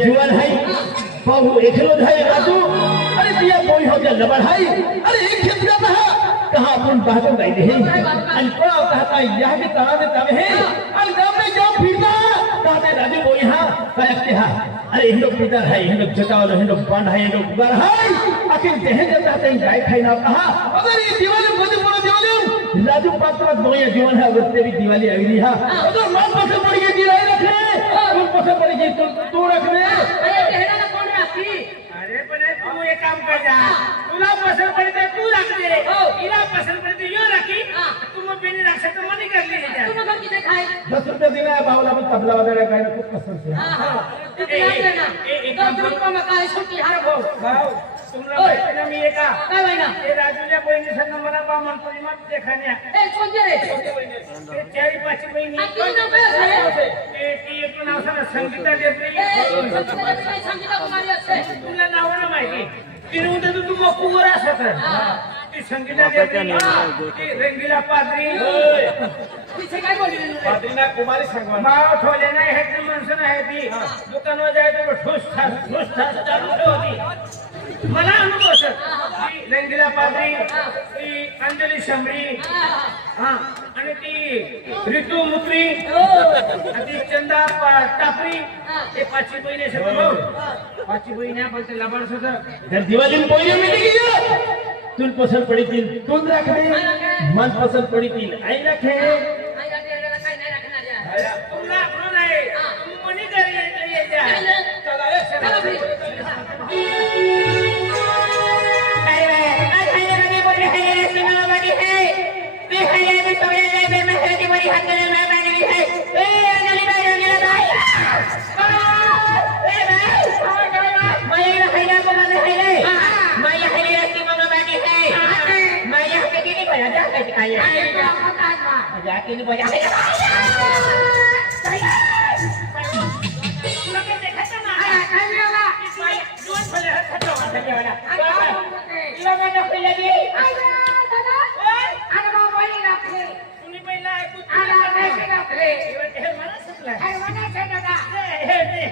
जीवन है बहु एकलो धाय राजू अरे दिया कोई हो जा लबड़ है अरे एक खेत जाता है कहां अपन बातों गई है अन को कहता यह भी कहां में तब है अन गांव में जो फिरता कहते राजू वो यहां कहते हैं अरे इन लोग पितर है इन लोग जटावल इन लोग बांध है इन लोग गर है आखिर देह जाता है गाय खाई ना कहा अगर ये दिवाली बंद पूरा दिवाली राजू पात्र दोया जीवन है अगर तेरी दिवाली अगली है अगर मां पसंद पड़ी के दिलाई रखे तू पसंद पड़ी के तू रख ले अरे कहना ना कौन राखी अरे बने तू एक काम कर जा तुला पसंद पड़े तू रख दे इला पसंद पड़े यो रखी तुम बिन रख सकते मनी कर ले जा तुम घर किसे खाए 10 रुपए देना है बावला में तबला वगैरह का खूब पसंद से हां कितना देना 10 रुपए में काय छुट्टी हर भो भाव तुमला पैसे मी एका काय बहिना ए राजूच्या बहिणी संग मला बा मनपरी मत देखान्या ए कोणते रे ते चारी पाच बहिणी किती रुपये आहे ए ती एक नाव सांग संगीता देत्री संगीता कुमारी असते तुला नाव ना माहिती तिने उद्या तू मकुवर असत ती संगीता देत्री ती रंगीला पादरी तिथे काय बोलली पादरीना कुमारी सांगवा नाव ठेवले नाही हे ती माणसं नाही ती दुकानवर जाय तो ठोस ठास चालू ठेवती मला अनुभव सर ती रंगीला पादरी ती अंजली शंभरी हां आणि ती ऋतू मुत्री ती चंदा टापरी ते पाचवी बहिणी सगळं पाचवी बहिणी बोलते लबाड सुद्धा जर दिवाली में कोई मिलेगी तुल पसंद पड़ी थी तुल रख दे मन पसंद पड़ी थी आई रखे तुमला आपण नाही तुम मनी घरी ये जा चला रे जाके नहीं बजा तुला काय देखायचं ना काय मिळाला इस बाई दोन भले हात खटवा धन्यवाद काय म्हणते? लग्न नोकरी लागली अरे दादा ओय, अरे बाबाई नोकरी तुम्ही पहिला ऐकून अरे नोकरी हे मला सुचलं अरे म्हणायचं दादा हे